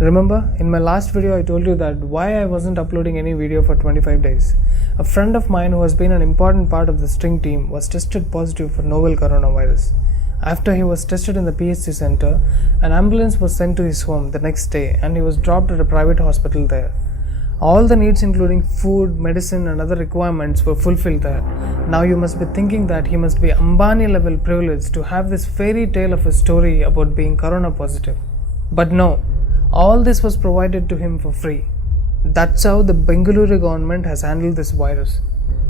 Remember, in my last video I told you that why I wasn't uploading any video for 25 days. A friend of mine who has been an important part of the String team was tested positive for novel coronavirus. After he was tested in the PHC center, an ambulance was sent to his home the next day and he was dropped at a private hospital there. All the needs including food, medicine and other requirements were fulfilled there. Now you must be thinking that he must be Ambani level privileged to have this fairy tale of a story about being corona positive. But no, all this was provided to him for free. That's how the Bengaluru government has handled this virus.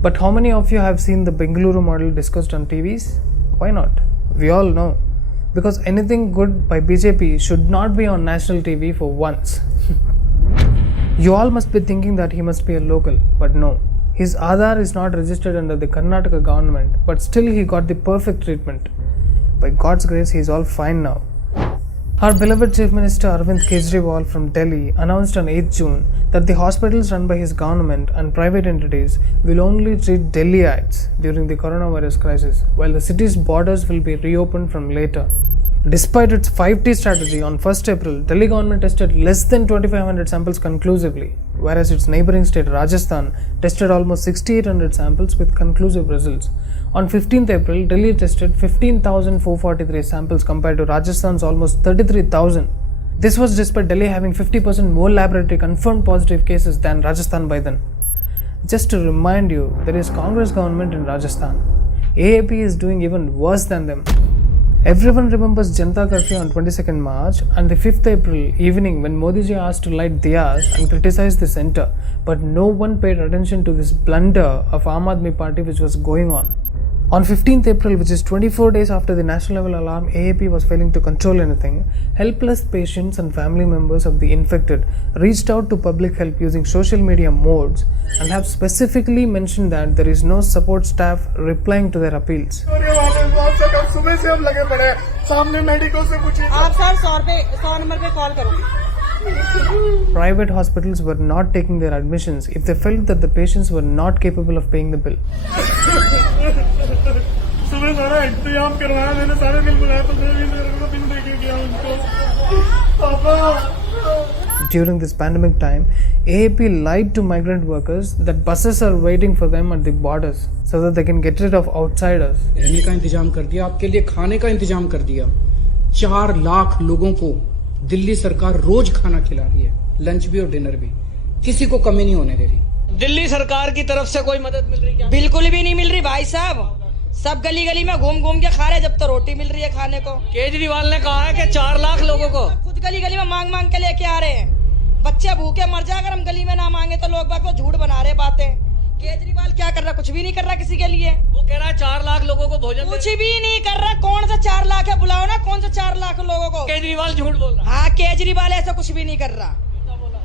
But how many of you have seen the Bengaluru model discussed on TVs? Why not? We all know. Because anything good by BJP should not be on national TV for once. You all must be thinking that he must be a local, but no. His Aadhaar is not registered under the Karnataka government, but still he got the perfect treatment. By God's grace, he is all fine now. Our beloved Chief Minister Arvind Kejriwal from Delhi announced on 8th June that the hospitals run by his government and private entities will only treat Delhiites during the coronavirus crisis, while the city's borders will be reopened from later. Despite its 5T strategy, on 1st April, Delhi government tested less than 2500 samples conclusively, whereas its neighbouring state Rajasthan tested almost 6800 samples with conclusive results. On 15th April, Delhi tested 15,443 samples compared to Rajasthan's almost 33,000. This was despite Delhi having 50% more laboratory confirmed positive cases than Rajasthan by then. Just to remind you, there is Congress government in Rajasthan. AAP is doing even worse than them. Everyone remembers Janata Curfew on 22nd March and the 5th April evening when Modi ji asked to light diyas and criticize the centre, but no one paid attention to this blunder of Aam Aadmi Party which was going on. On 15th April, which is 24 days after the national level alarm, AAP was failing to control anything. Helpless patients and family members of the infected reached out to public help using social media modes and have specifically mentioned that there is no support staff replying to their appeals. Private hospitals were not taking their admissions if they felt that the patients were not capable of paying the bill. During this pandemic time, AAP lied to migrant workers that buses are waiting for them at the borders so that they can get rid of outsiders. रहने का इंतजाम कर दिया, आपके लिए खाने का इंतजाम कर दिया। 4 लाख लोगों को दिल्ली सरकार रोज खाना खिला रही है, लंच भी और डिनर भी, किसी को कमी नहीं होने दे रही। दिल्ली सरकार की तरफ से कोई मदद मिल रही क्या? बिल्कुल भी नहीं मिल रही भाई साहब। सब गली गली में घूम घूम के खा रहे जब तो रोटी मिल रही है खाने को। केजरीवाल ने कहा है कि 4 लाख लोगों को खुद गली गली में मांग मांग के लेके आ रहे हैं। बच्चे भूखे मर जाए अगर हम गली में ना मांगे तो लोग बाग झूठ बना रहे बातें। केजरीवाल क्या कर रहा? कुछ भी नहीं कर रहा किसी के लिए। वो कह रहा है 4 लाख लोगों को भोजन, कुछ भी नहीं कर रहा। कौन सा 4 लाख है? बुलाओ ना, कौन सा 4 लाख लोगों को? केजरीवाल झूठ बोल रहा है। हाँ, केजरीवाल ऐसा कुछ भी नहीं कर रहा।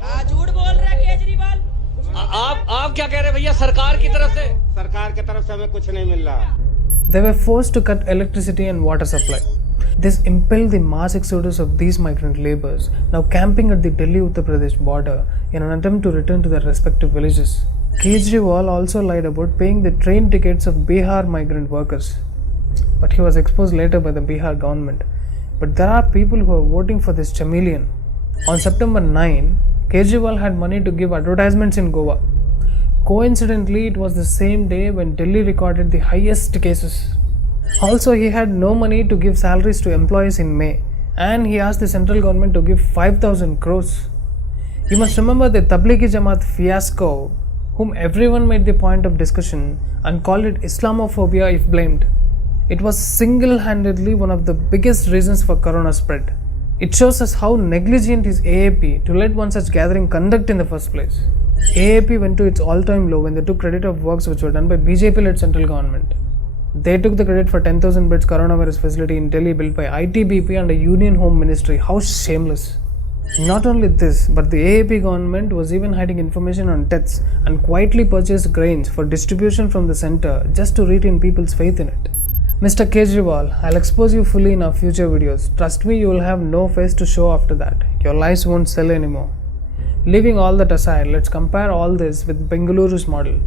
हाँ, झूठ बोल रहा है केजरीवाल। आप क्या कह रहे हैं भैया? सरकार की तरफ से हमें कुछ नहीं मिल रहा। They were forced to cut electricity and water supply. This impelled the mass exodus of these migrant labourers, now camping at the Delhi-Uttar Pradesh border in an attempt to return to their respective villages. Kejriwal also lied about paying the train tickets of Bihar migrant workers, but he was exposed later by the Bihar government. But there are people who are voting for this chameleon. On September 9, Kejriwal had money to give advertisements in Goa. Coincidentally, it was the same day when Delhi recorded the highest cases. Also, he had no money to give salaries to employees in May, and he asked the central government to give 5,000 crores. You must remember the Tablighi Jamaat fiasco, whom everyone made the point of discussion and called it Islamophobia if blamed. It was single-handedly one of the biggest reasons for corona spread. It shows us how negligent is AAP to let one such gathering conduct in the first place. AAP went to its all-time low when they took credit of works which were done by BJP-led central government. They took the credit for 10,000 beds coronavirus facility in Delhi built by ITBP and a Union Home Ministry. How shameless. Not only this, but the AAP government was even hiding information on deaths and quietly purchased grains for distribution from the centre just to retain people's faith in it. Mr. Kejriwal, I'll expose you fully in our future videos. Trust me, you will have no face to show after that. Your lies won't sell anymore. Leaving all that aside, let's compare all this with Bengaluru's model.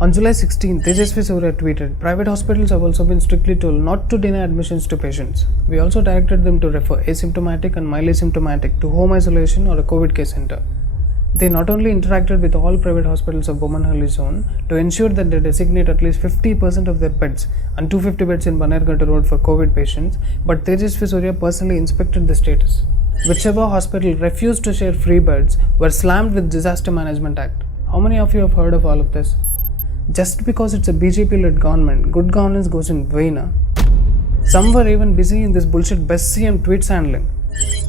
On July 16, Tejasvi Surya tweeted, "Private hospitals have also been strictly told not to deny admissions to patients. We also directed them to refer asymptomatic and mildly symptomatic to home isolation or a COVID care center." They not only interacted with all private hospitals of Bomanhalli zone to ensure that they designate at least 50% of their beds and 250 beds in Banerghatta Road for COVID patients, but Tejasvi Surya personally inspected the status. Whichever hospital refused to share free beds were slammed with Disaster Management Act. How many of you have heard of all of this? Just because it's a BJP-led government, good governance goes in vain. Some were even busy in this bullshit best CM tweets handling.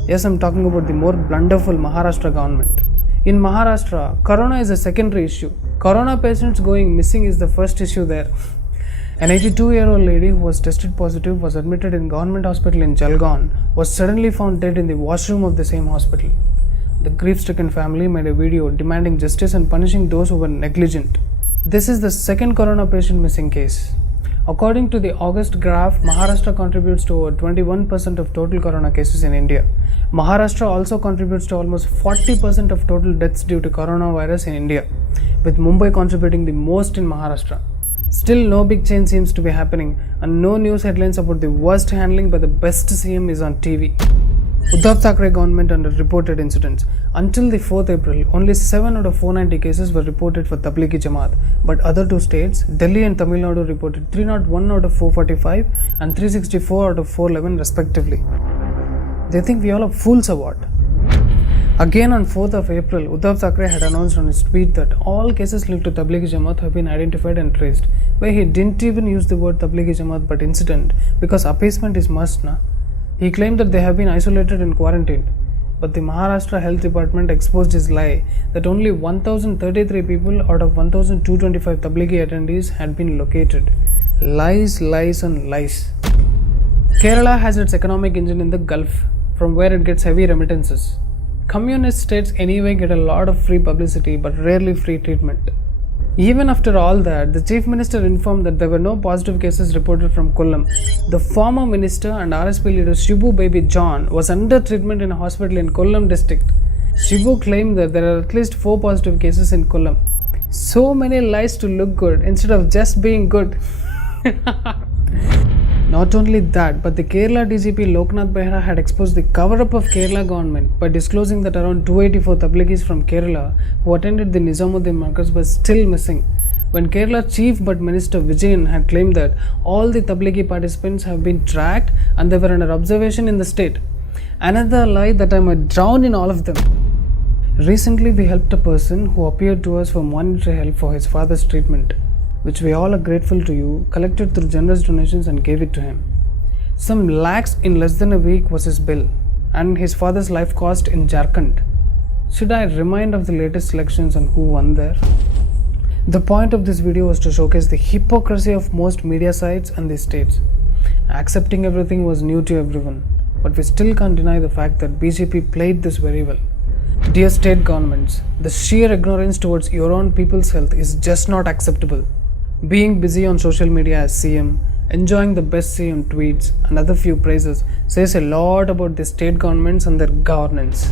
Yes, I'm talking about the more blunderful Maharashtra government. In Maharashtra, Corona is a secondary issue. Corona patients going missing is the first issue there. An 82-year-old lady who was tested positive was admitted in government hospital in Jalgaon was suddenly found dead in the washroom of the same hospital. The grief-stricken family made a video demanding justice and punishing those who were negligent. This is the second Corona patient missing case. According to the August graph, Maharashtra contributes to over 21% of total Corona cases in India. Maharashtra also contributes to almost 40% of total deaths due to coronavirus in India, with Mumbai contributing the most in Maharashtra. Still, no big change seems to be happening, and no news headlines about the worst handling by the best CM is on TV. Uddhav Thackeray government under reported incidents. Until the 4th April, only 7 out of 490 cases were reported for Tablighi Jamaat, but other two states, Delhi and Tamil Nadu, reported 301 out of 445 and 364 out of 411 respectively. They think we all are fools or what? Again on 4th of April, Uddhav Thackeray had announced on his tweet that all cases linked to Tablighi Jamaat have been identified and traced, where he didn't even use the word Tablighi Jamaat but incident, because appeasement is must na. He claimed that they have been isolated and quarantined, but the Maharashtra Health Department exposed his lie that only 1,033 people out of 1,225 Tablighi attendees had been located. Lies, lies and lies. Kerala has its economic engine in the Gulf, from where it gets heavy remittances. Communist states anyway get a lot of free publicity but rarely free treatment. Even after all that, the Chief Minister informed that there were no positive cases reported from Kollam. The former minister and RSP leader Shibu Baby John was under treatment in a hospital in Kollam district. Shibu claimed that there are at least 4 positive cases in Kollam. So many lies to look good instead of just being good. Not only that, but the Kerala DGP Loknath Behra had exposed the cover-up of Kerala government by disclosing that around 284 Tablighis from Kerala who attended the Nizamuddin Markaz were still missing, when Kerala Chief But Minister Vijayan had claimed that all the Tablighi participants have been tracked and they were under observation in the state. Another lie that I might drown in all of them. Recently, we helped a person who appeared to us for monetary help for his father's treatment, which we all are grateful to you, collected through generous donations and gave it to him. Some lakhs in less than a week was his bill, and his father's life cost in Jharkhand. Should I remind of the latest elections and who won there? The point of this video was to showcase the hypocrisy of most media sites and the states. Accepting everything was new to everyone, but we still can't deny the fact that BJP played this very well. Dear state governments, the sheer ignorance towards your own people's health is just not acceptable. Being busy on social media as CM, enjoying the best CM tweets and other few praises says a lot about the state governments and their governance.